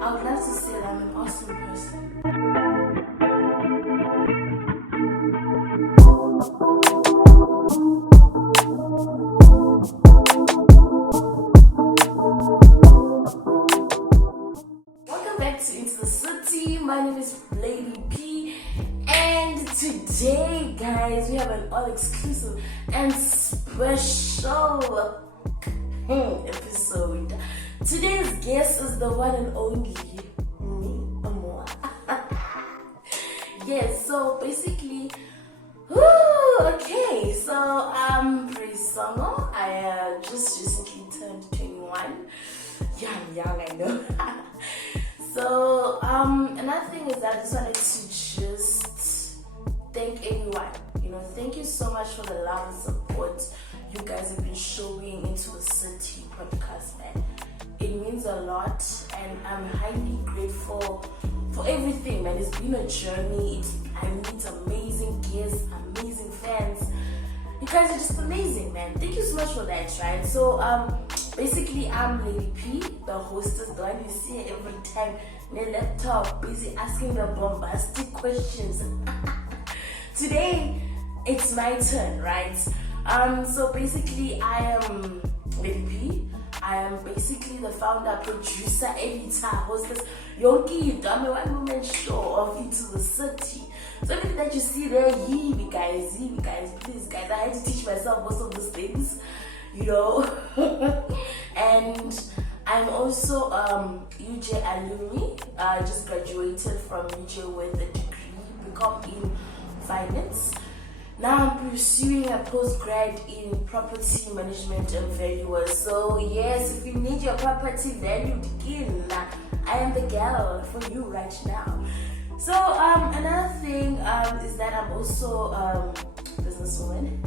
I would love to say that I'm an awesome person. Welcome back to Into the City. My name is Lady P, and today, guys, we have an all-exclusive and special episode. Today's guest is the one and only me, Amor. Yes, so basically, okay, so I'm pretty summer. I just recently turned 21. Young, I know. So another thing is that I just wanted to just thank everyone. Thank you so much for the love and support you guys have been showing Into the City podcast, man. It means a lot, and I'm highly grateful for everything, man. It's been a journey. I meet amazing guests, amazing fans. You guys are just amazing, man. Thank you so much for that, right? So basically, I'm Lady P, the hostess, the one you see every time on the laptop, busy asking the bombastic questions. Today, it's my turn, right? So basically, I am Lady P. I am basically the founder, producer, editor, hostess, Yonki, dummy one-woman show of Into the City. So everything that you see there, guys, please, guys, I had to teach myself most of these things, And I'm also UJ alumni. I just graduated from UJ with a degree, become in finance. Now I'm pursuing a postgrad in property management and valuers. So yes, if you need your property valued in, I am the gal for you right now. So another thing is that I'm also a businesswoman.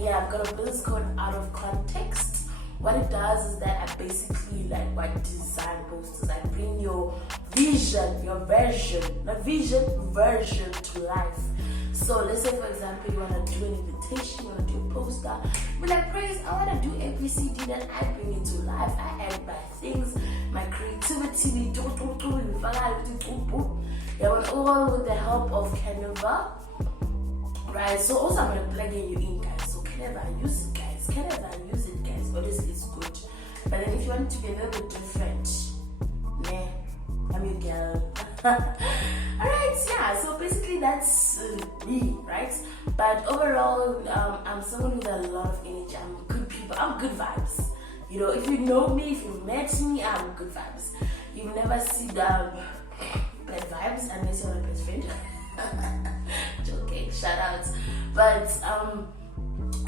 Yeah, I've got a business called Out of Context. What it does is that I basically design posters. I bring your version to life. So let's say, for example, you want to do an invitation, you want to do a poster. Be like, Praise, I want to do ABCD, then I bring it to life. I add my things, my creativity, all with the help of Canva. Right, so also I'm going to plug in you in, guys. So Canva, use it, guys. Obviously, it's good. But then if you want it to be a little bit different, I'm your girl. Alright, yeah, so basically that's me, right? But overall, I'm someone with a lot of energy. I'm good people, I'm good vibes. If you know me, if you met me, I'm good vibes. You never see the bad vibes unless you're a best friend. Joking, shout outs. But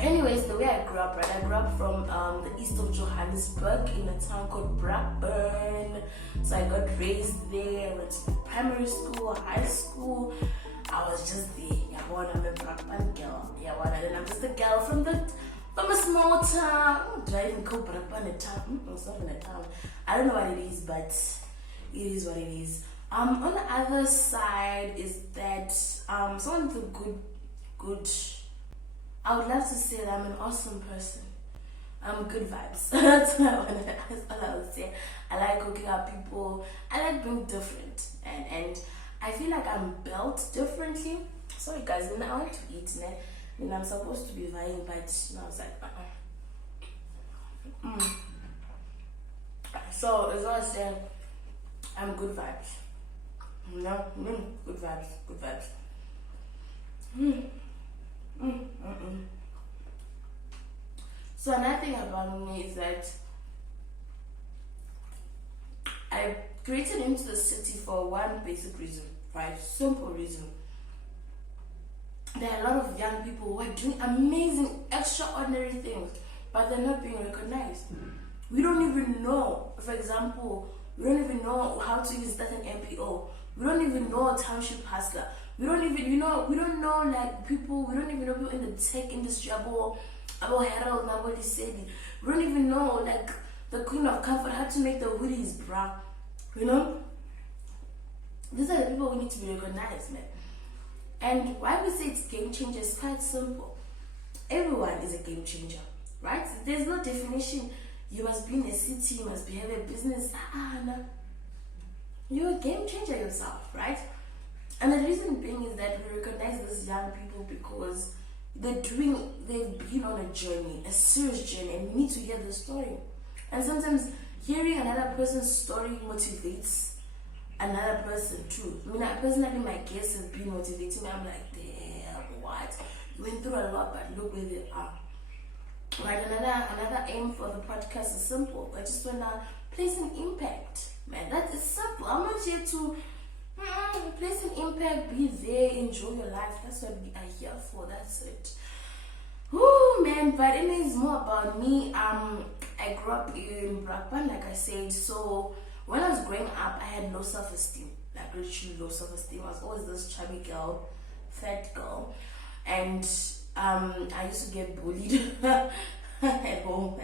anyways, the way I grew up, right? I grew up from the east of Johannesburg in a town called Brakburn. So I got raised there. I went to primary school, high school. I was just there. I'm a Brakburn girl. And I'm just a girl from a small town. Do I even call Brakburn a town? No, it's not in a town. I don't know what it is, but it is what it is. On the other side is that someone with a good. I would love to say that I'm an awesome person. I'm good vibes. That's all I would say. I like cooking up people. I like being different, and I feel like I'm built differently. Sorry guys, when I want to eat, then I'm supposed to be vying, but I was like, So as I was saying, I'm good vibes. Good vibes. So another thing about me is that I created Into the City for one basic reason, right? Simple reason. There are a lot of young people who are doing amazing, extraordinary things, but they're not being recognized. We don't even know, for example, we don't even know how to even start an MPO. We don't even know a township hustler. We don't know people, we don't even know people in the tech industry, about Harold, about Lisedi. We don't even know, the Queen of Comfort, how to make the hoodies, bruh. These are the people we need to be recognized, man. And why we say it's game changer is quite simple. Everyone is a game changer, right? There's no definition. You must be in a city, you must have a business. you're a game changer yourself, right? And the reason being is that we recognize these young people because they've been on a journey, a serious journey, and we need to hear the story. And sometimes hearing another person's story motivates another person too. I mean, personally, my guests have been motivating me. I'm like, damn, what? You went through a lot, but look where they are. Right, another aim for the podcast is simple. I just want to place an impact. Man, that is simple. I'm not here to place an impact, be there, enjoy your life. That's what we are here for. That's it. Woo, man, but it is more about me. I grew up in Brakpan, like I said. So when I was growing up, I had low self-esteem. Like literally low self-esteem. I was always this chubby girl, fat girl. And I used to get bullied at home.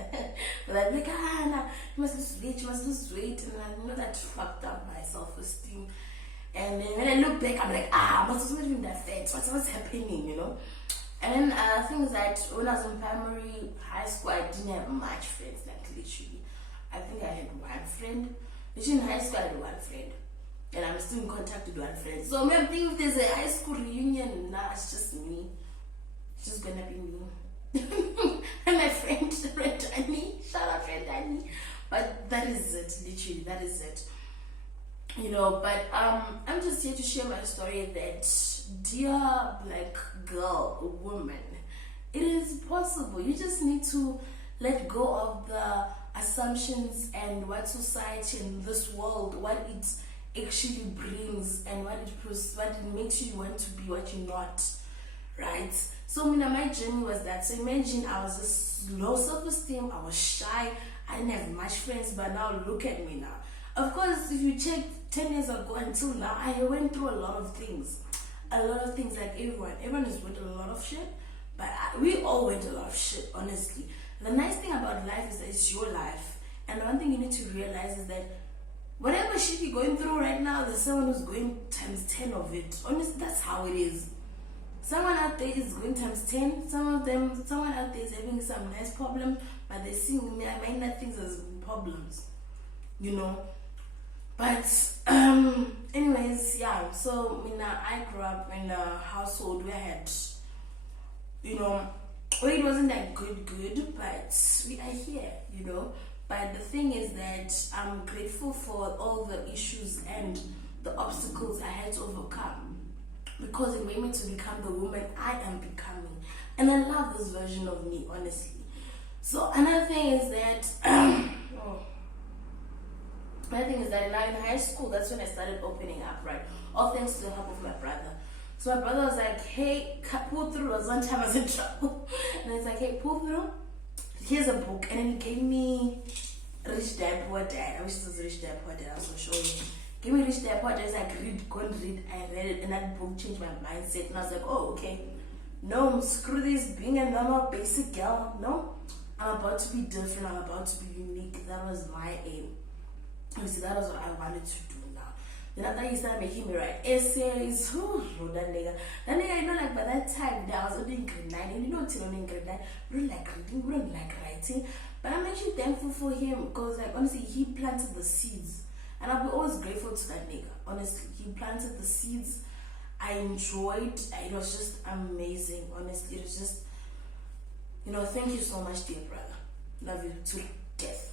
But I'd be like, nah, you must lose weight. And that fucked up my self-esteem. And then when I look back, I'm like, I must have been that fat. What's happening, you know? And then things that when I was in primary, high school, I didn't have much friends, like literally. I think I had one friend. Literally in high school, I had one friend. And I'm still in contact with one friend. So I'm thinking if there's a high school reunion, nah, it's just me. It's just gonna be me. And my friend Danny. Shout out friend Danny. But that is it, literally, that is it. You know, but I'm just here to share my story that, dear black girl, woman, it is possible. You just need to let go of the assumptions and what society and this world, what it actually brings and what it makes you want to be what you're not, right? So my journey was that. So imagine I was just low self-esteem, I was shy, I didn't have much friends, but now look at me now. Of course, if you check 10 years ago until now, I went through a lot of things like everyone has went through a lot of shit, but we all went through a lot of shit, honestly. The nice thing about life is that it's your life, and the one thing you need to realize is that whatever shit you're going through right now, there's someone who's going times 10 of it. Honestly, that's how it is. Someone out there is going times 10. Someone out there is having some nice problems, but they're seeing minor things as problems, you know. But anyways, yeah. So I grew up in a household where I had, where it wasn't that good, but we are here, you know. But the thing is that I'm grateful for all the issues and the obstacles I had to overcome, because it made me to become the woman I am becoming. And I love this version of me, honestly. So another thing is that now in high school, that's when I started opening up, right? All thanks to the help of my brother. So my brother was like, hey, pull through. Was one time I was in trouble. And he's like, hey, pull through. Here's a book. And then he gave me Rich Dad, Poor Dad. I wish it was Rich Dad, Poor Dad. I was so sure. Give me Rich Dad, Poor Dad. I was like, go and read. I read it, and that book changed my mindset. And I was like, oh, okay. No, screw this being a normal, basic girl. No, I'm about to be different. I'm about to be unique. That was my aim. So that was what I wanted to do now. Then after he started making me write essays, that nigga, like by that time, I was only in grade 9, and in grade 9, we don't like reading, we don't like writing. But I'm actually thankful for him, because like honestly, he planted the seeds, and I'll be always grateful to that nigga. Honestly, he planted the seeds. I enjoyed. It was just amazing. Honestly, it was just, thank you so much, dear brother. Love you to death.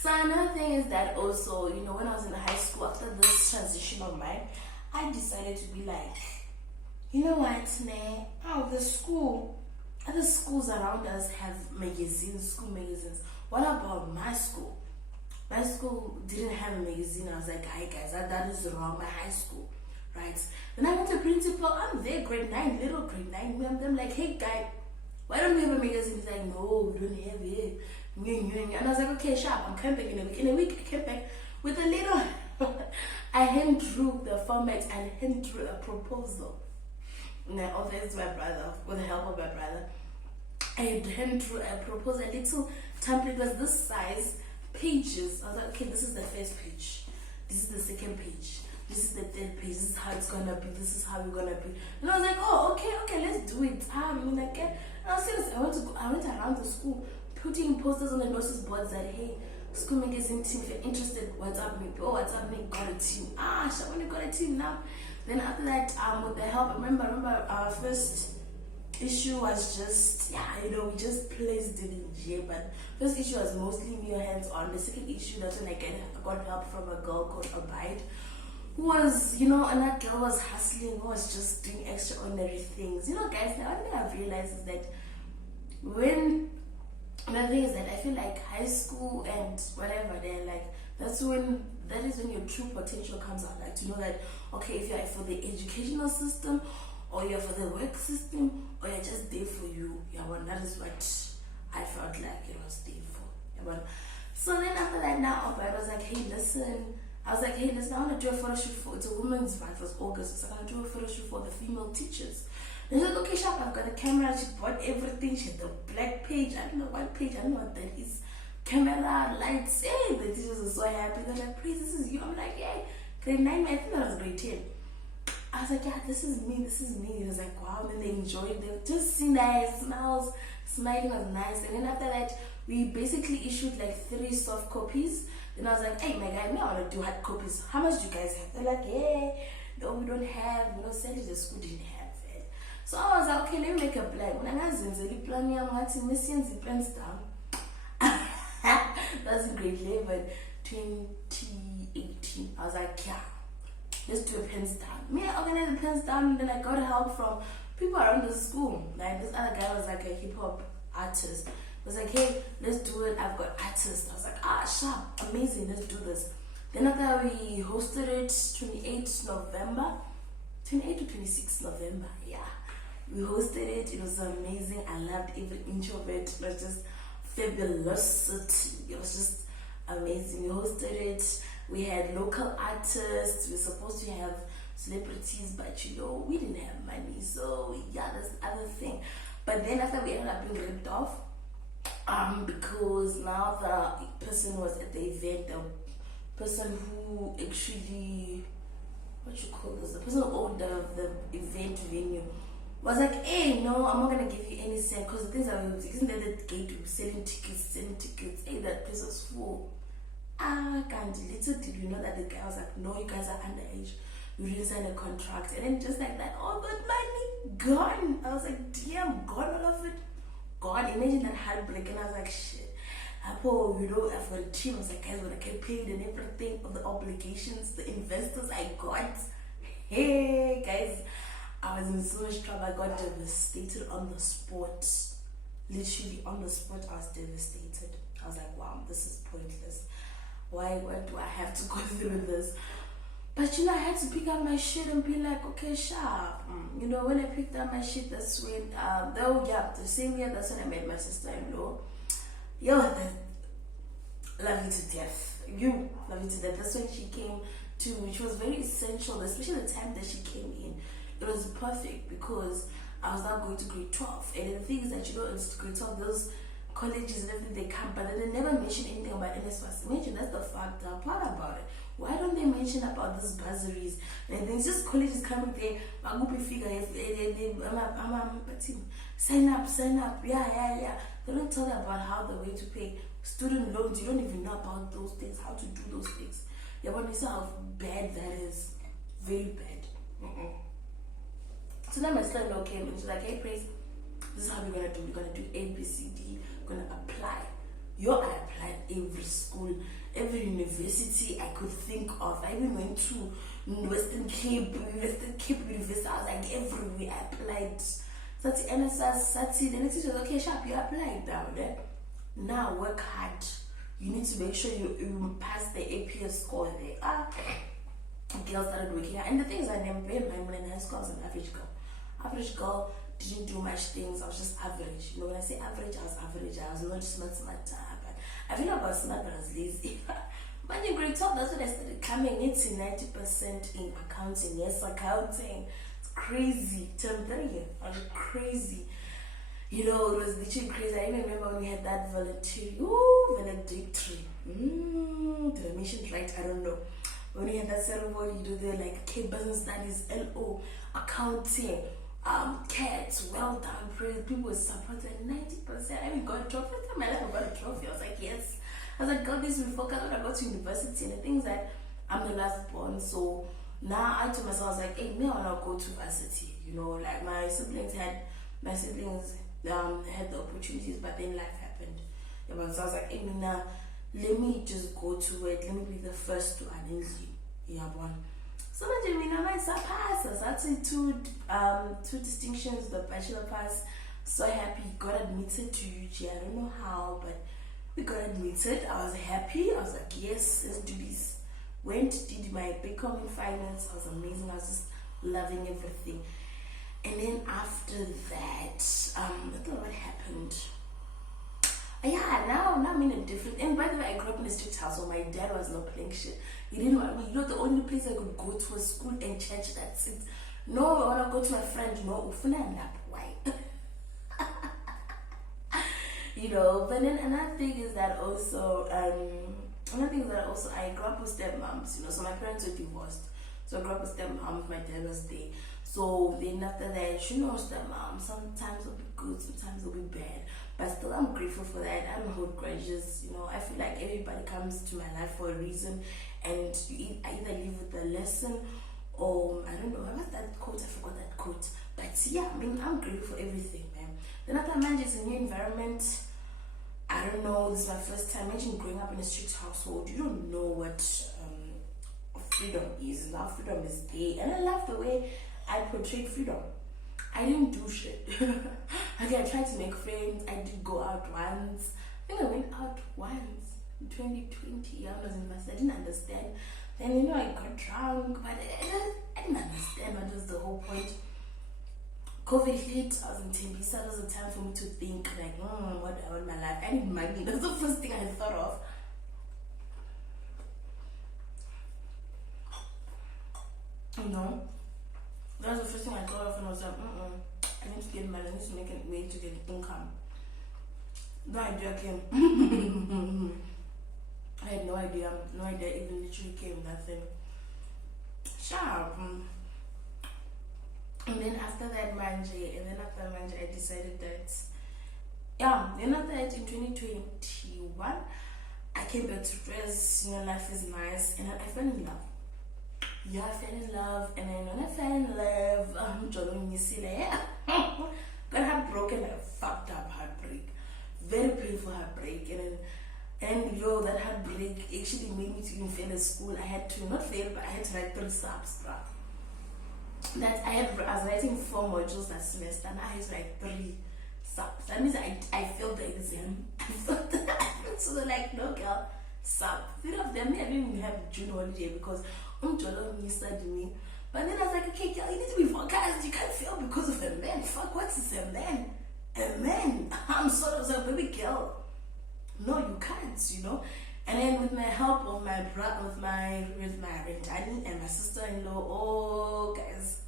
So another thing is that also, when I was in high school, after this transition of mine, I decided to be like, you know what, the other schools around us have school magazines. What about my school? My school didn't have a magazine. I was like, hi guys, that is wrong, my high school, right? Then I went to principal, I'm there, grade 9, little grade 9. I'm like, hey guy, why don't we have a magazine? He's like, no, we don't have it. And I was like, okay, sharp, I'm coming back in a week. In a week, I came back with a little, I hand drew the format and hand drew a proposal. Now, all thanks to my brother, with the help of my brother. I hand drew a proposal, a little template was this size, pages. I was like, okay, this is the first page. This is the second page. This is the third page. This is how it's gonna be. This is how we're gonna be. And I was like, oh, okay, let's do it. And I was serious. I went around the school, putting posters on the notice boards that, hey, school magazine team. If you're interested, WhatsApp me. Oh, WhatsApp me, got a team. I want to got a team now. Then after that, with the help, remember our first issue was just, we just placed it in jail. But first issue was mostly me hands on. The second issue, that's when I got help from a girl called Abide, who was, and that girl was hustling, who was just doing extraordinary things. Guys, now one thing I've realized is that the thing is that I feel like high school and whatever, they're like, that is when your true potential comes out. Like, to know that, okay, if you're for the educational system, or you're for the work system, or you're just there for you, that is what I felt like it was there for. So then after that, now I was like, hey, listen, I want to do a photo shoot for, it's a women's month, it was August, so I'm going to do a photo shoot for the female teachers. And she's like, okay, sharp, I've got a camera, she bought everything, she had the black page, I don't know what page, I don't know what that is, camera, lights, hey, the teachers are so happy, they're like, please, this is you, I'm like, hey, grade 9, I think that was grade 10. I was like, yeah, this is me. It was like, wow, and then they enjoyed it. Just see nice, smiling was nice. And then after that, we basically issued like 3 soft copies. Then I was like, hey, my guy, I want to do hard copies. How much do you guys have? They're like, yeah, no, we don't have, sadly the school didn't have it. So I was like, okay, let me make a plan. When I was in the plan, I'm plans down. That's in grade 11, 2018. I was like, yeah, let's do a pens down. Me, I organized the pens down, and then I got help from people around the school. Like, this other guy was like a hip-hop artist. He was like, hey, let's do it, I've got artists. I was like, sharp, amazing, let's do this. Then after we hosted it, 28th November, 28 to 26th November, yeah. We hosted it, it was amazing. I loved every inch of it. It was just fabulous. It was just amazing. We hosted it. We had local artists. We were supposed to have celebrities, but we didn't have money. So yeah, that's the other thing. But then after we ended up being ripped off, because now the person was at the event, the person who actually, the person who owned the event venue was like, hey, no, I'm not gonna give you any cent, because the things isn't that the gate we selling tickets, hey, that place was full. Can't. Little did you know that the guy was like, no, you guys are underage, you didn't sign a contract. And then just like that, all that money gone. I was like, damn, gone, all of it gone. Imagine that heartbreak. And I was like, shit, I've got a team. I was like, guys, when I get paid and everything, all the obligations, the investors I got, hey guys, I was in so much trouble. I got devastated on the spot. Literally on the spot, I was devastated. I was like, wow, this is pointless. Why do I have to go through this? But I had to pick up my shit and be like, okay, sharp. When I picked up my shit, that's when, the same year, that's when I met my sister-in-law. Love you to death. You love you to death. That's when she came to, which was very essential, especially the time that she came in. It was perfect because I was now going to grade 12. And the thing is that, in grade 12, those colleges and everything, they come, but then they never mention anything about NSFAS. Imagine, that's the fucked up part about it. Why don't they mention about these bursaries? And then just colleges coming there, sign up, yeah. They don't tell you about how the way to pay student loans. You don't even know about those things, how to do those things. Yeah, but you saw how bad that is. Very bad. So then my sister-in-law came and she's like, hey, Praise, this is how we're gonna do. We're gonna do A, B, C, D. We're gonna apply. I applied every school, every university I could think of. I even went to Western Cape University. I was like, everywhere I applied. Sati NSS, Sati. Then it was okay, sharp, you applied down there. Now work hard. You need to make sure you pass the APS score there. Girls started working out. And the thing is, I never paid my in high school. I was an average girl. Average girl, didn't do much things. I was just average. When I say average, I was average. I was not smart. But I feel about smart, but I was lazy. But in grade 12, that's when I started coming. It's 90% in accounting. Yes, accounting. It's crazy. Term 3, I was crazy. It was literally crazy. I even remember when we had that valedictory. Did I mention it right? I don't know. When we had that ceremony, you do the K business studies, LO, accounting, cats, well done, praise. People were supported 90%. I even got a trophy. First time in my life I got a trophy. I was like, yes, I was like, God, this will focus when I go to university. And the things that I'm the last born, so now I told myself, I was like, hey, me, I want to go to varsity. You know, like my siblings had the opportunities, but then life happened. Yeah, but so I was like, hey, now let me just go to it. Let me be the first to an yeah, one. So I might surpass us. I'd say two distinctions, the bachelor pass. So happy, got admitted to UG. I don't know how, but we got admitted. I was happy. I was like, yes, let's do this. Went, did my BCom in finance. I was amazing. I was just loving everything. And then after that, I don't know what happened. Yeah, now I'm in a different. And by the way, I grew up in a strict house, so my dad was not playing shit. He didn't want me. You know, the only place I could go to was school and church. That's it. No, I wanna go to my friend. No, why? You know. But then another thing is that also, I grew up with stepmoms. You know, so my parents were divorced. So I grew up with stepmoms. My dad was there. So then after that, you know, stepmom, sometimes it'll be good, sometimes it'll be bad. But still, I'm grateful for that. I don't hold grudges. You know, I feel like everybody comes to my life for a reason, and I either live with a lesson or I don't know. What's that quote? I forgot that quote. But yeah, I mean, I'm grateful for everything, man. Then after marriage, it's a new environment. I don't know. This is my first time. Imagine growing up in a strict household. You don't know what freedom is. Now freedom is gay, and I love the way I portrayed freedom. I didn't do shit. Okay, I tried to make friends. I did go out once. I think I went out once in 2020. I was in university. I didn't understand. Then, you know, I got drunk, but I didn't understand what was the whole point. COVID hit. I was in Tembisa. That was a time for me to think, like, what do I want in my life? I need money. That's the first thing I thought of. You know? That was the first thing I thought of, and I was like, I need to get money, I need to make a way to get income. No idea came. I had no idea, even literally came, nothing. Sharp. And then after that, I decided that, then after that in 2021, I came back to dress, you know, life is nice, and I fell in love. Yeah, I fell in love, and then when I fell in love, got heartbroken, like a fucked up heartbreak, very painful heartbreak, and yo, that heartbreak actually made me to even fail at school. I had to not fail, but I had to write 3 subs. I was writing 4 modules that semester, and I had to write 3 subs. That means I failed the exam. So they're like, no girl, sub. 3 of them, I didn't even have June holiday because me studied me. But then I was like, okay, girl, you need to be focused. You can't fail because of a man. Fuck, what is a man? A man. I'm sort of a baby girl. No, you can't, you know. And then with my help of my brother, with my Rentani and my sister-in-law, oh guys,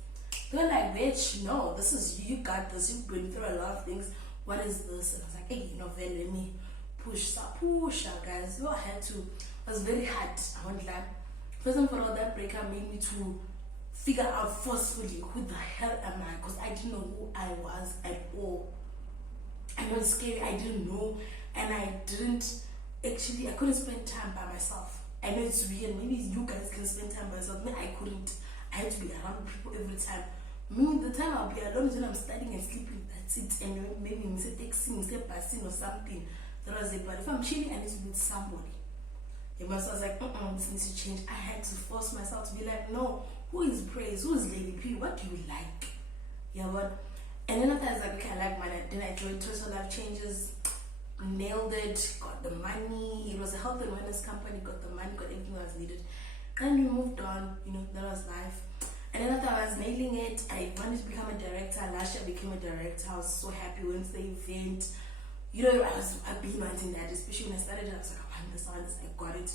they're like, bitch, no, this is you got this. You've been through a lot of things. What is this? And I was like, hey, you know, then let me push, guys. So I had to. It was very hard. I won't lie. First and for all, that breakup made me to figure out forcefully who the hell am I, because I didn't know who I was at all. I know it's scary. I didn't know, and I couldn't spend time by myself. I know it's weird. Maybe you guys can spend time by yourself. Me, I couldn't. I had to be around people every time. Me, the time I'll be alone is when I'm studying and sleeping. That's it. And maybe I'm texting, passing or something. That was it. But if I'm chilling, I need to meet somebody. So I was like, this needs to change. I had to force myself to be like, no, who is Praise? Who is Lady P? What do you like? Yeah, but and then after I was like, okay, I like money. Then I joined Total Life Changes, nailed it, got the money. It was a health and wellness company, got the money, got everything that was needed. And we moved on, you know, that was life. And then after I was nailing it, I wanted to become a director. Last year I became a director. I was so happy when the event. You know, I've been wanting that, especially when I started it. I was like, I want this, I got it.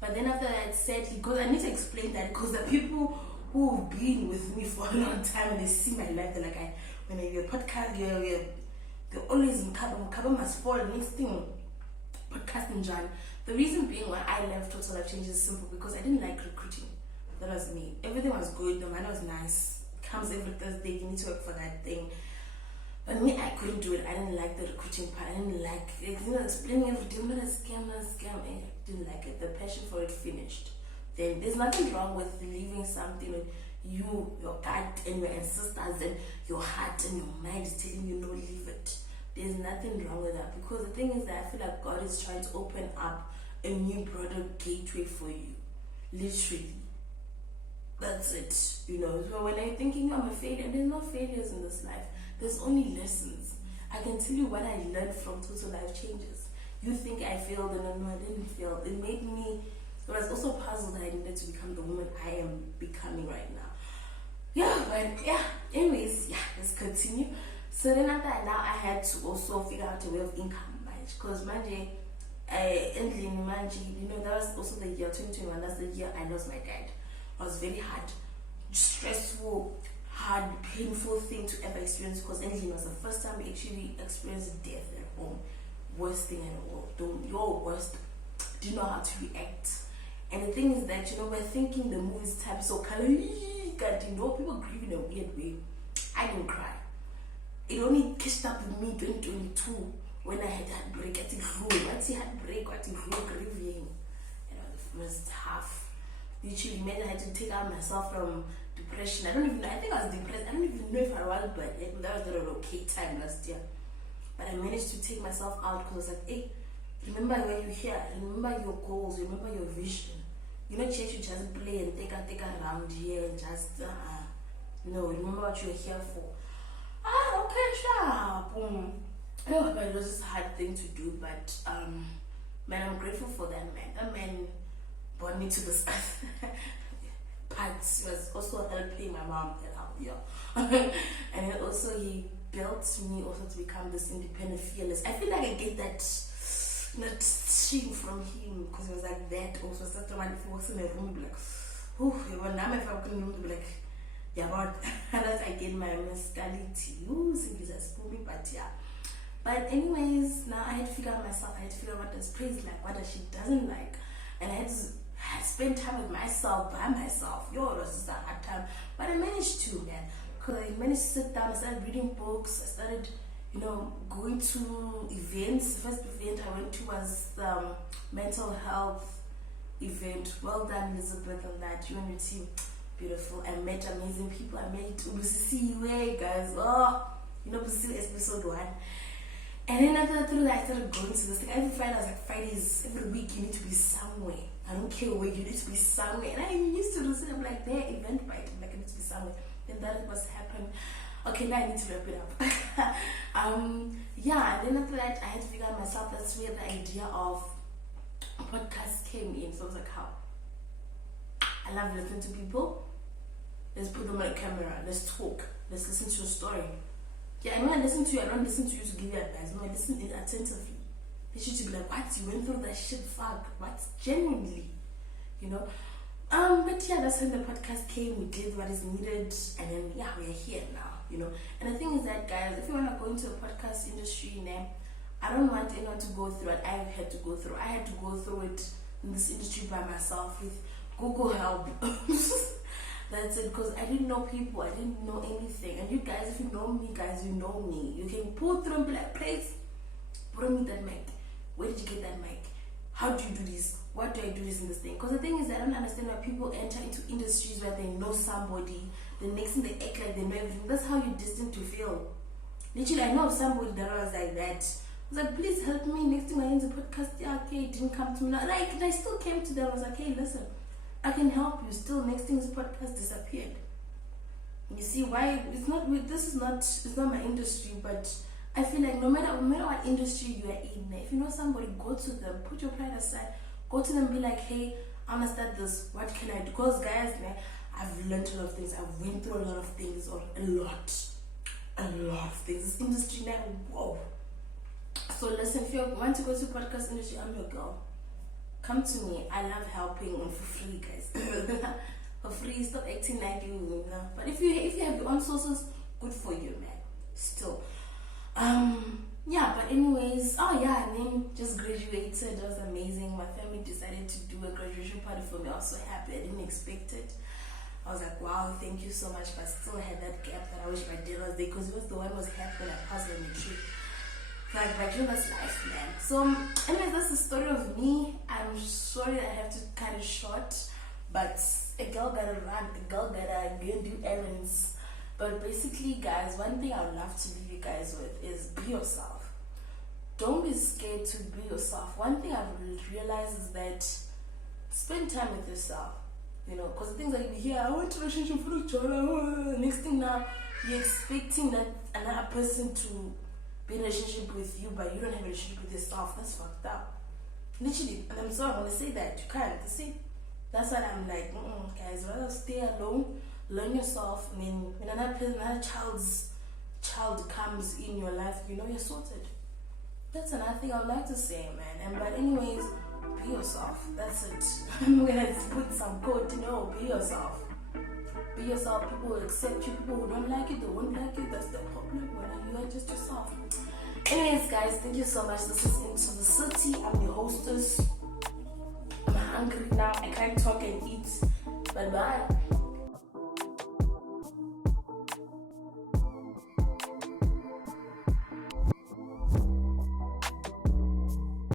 But then after that, sadly, because I need to explain that, because the people who've been with me for a long time, and they see my life, they're like, when I do a podcast, they're always in cover must fall. Next thing, podcasting, John. The reason being why I left Total Life Changes is simple, because I didn't like recruiting. That was me. Everything was good, the money was nice. It comes every Thursday, you need to work for that thing. But me, I couldn't do it. I didn't like the recruiting part. I didn't like, explaining every day, I'm not a scam, not a scam. I didn't like it. The passion for it finished. Then there's nothing wrong with leaving something with you, your gut, and your ancestors, and your heart and your mind is telling you no, leave it. There's nothing wrong with that, because the thing is that I feel like God is trying to open up a new, broader gateway for you. Literally. That's it. So when I'm thinking I'm a failure, there's no failures in this life. There's only lessons. I can tell you what I learned from total life changes. You think I failed, and no, I didn't fail. It made me, I was also puzzled that I needed to become the woman I am becoming right now. Anyways, let's continue. So then after that, now I had to also figure out a way of income, because manje, that was also the year 2021. That's the year I lost my dad. It was very hard, stressful, hard, painful thing to ever experience, because it was the first time we actually experienced death at home. Worst thing in the world. Your worst. Do you know how to react? And the thing is that, we're thinking the movie's type so colourful. People grieve in a weird way. I didn't cry. It only catched up with me 2022 when I had heartbreak at the room. What's the heartbreak? What the room grieving? And it was tough. Literally meant I had to take out myself from depression. I think I was depressed. I don't even know if I was, but that was not an okay time last year. But I managed to take myself out, because I was like, hey, remember where you're here, remember your goals, remember your vision. Church, you just play and take around here and just, no, remember what you're here for. Okay, sure, boom. But it was just a hard thing to do, but, man, I'm grateful for that man. That man brought me to this earth. But he was also helping my mom get out here. And then also he built me also to become this independent, fearless. I feel like I get that not shame from him, because he was like that also. Such one, if he walks in a room, be like, now if I walk in the room, be like, yeah, but that's again my masculinity. Simply just moving, but yeah. But anyways, now I had to figure out myself. I had to figure out what does praise like, what does she doesn't like, and I had to spend time with myself by myself. It was just a hard time, but I managed to, man. Because I managed to sit down, I started reading books, I started, going to events. The first event I went to was the mental health event. Well done, Elizabeth, on that. You and your team, beautiful. I met amazing people. I met Ubusisi, guys. Ubusisi episode 1. And then after that, I started going to this thing. Every Friday, I was like, Fridays, every week you need to be somewhere. I don't care where, you need to be somewhere. And I used to listen, I'm like, there, event by it. I'm like, I need to be somewhere. Then that must happen. Okay, now I need to wrap it up. And then after that, I had to figure out myself. That's where the idea of podcast came in. So I was like, how? I love listening to people. Let's put them on a camera. Let's talk. Let's listen to a story. Yeah, when I listen to you, I don't listen to you to give you advice. No, I listen attentively. They should be like, what? You went through that shit, fuck. What? Genuinely. But yeah, that's when the podcast came. We did what is needed, and then we're here now. And the thing is that, guys, if you want to go into the podcast industry, I don't want anyone to go through what I've had to go through. I had to go through it in this industry by myself with Google help. That's it, because I didn't know people, I didn't know anything. And you guys, if you know me, guys, you know me. You can pull through and be like, please, bring me that mic. Where did you get that mic? How do you do this? What do I do this in this thing? Because the thing is, I don't understand why people enter into industries where they know somebody, the next thing they act like they know everything. That's how you're destined to fail. Literally, I know of somebody that was like that. I was like, please help me. Next thing I end the podcast, okay, it didn't come to me. Like, I still came to them. I was like, hey, listen, I can help you. Still, next thing this podcast disappeared. You see why? It's not my industry, but I feel like no matter what industry you are in, if you know somebody, go to them, put your pride aside, go to them, be like, hey, I'm gonna start this, what can I do? Because guys, I've learned a lot of things, I've went through a lot of things, or a lot of things. This industry now, whoa. So listen, if you want to go to podcast industry, I'm your girl. Come to me. I love helping for free, guys. For free, stop acting like you know. But if you have your own sources, good for you, man. Still. But anyways, and then just graduated. It was amazing. My family decided to do a graduation party for me. I was so happy. I didn't expect it. I was like, wow, thank you so much, but still had that gap that I wish my dad was there, because he was the one who was happy when I passed on the trip. But you know, that's life, man. So anyways, that's the story of me. I'm sorry I have to cut it short, but a girl gotta run, a girl gotta go do errands. But basically, guys, one thing I would love to leave you guys with is be yourself. Don't be scared to be yourself. One thing I've realized is that spend time with yourself. You know, because things like here, I want a relationship for each other. Next thing now, you're expecting that another person to be in a relationship with you, but you don't have a relationship with yourself. That's fucked up. Literally, and I'm sorry, I want to say that. You can't. You see? That's what I'm like, guys, rather stay alone, learn yourself, and then when another child comes in your life, you know you're sorted. That's another thing I would like to say, man. But anyways, be yourself. That's it. I'm gonna put some quote, be yourself. Be yourself. People will accept you. People who don't like you, they won't like you. That's the problem. You are just yourself. Anyways, guys, thank you so much. This is Into the City. I'm your hostess. I'm hungry now. I can't talk and eat. Bye bye.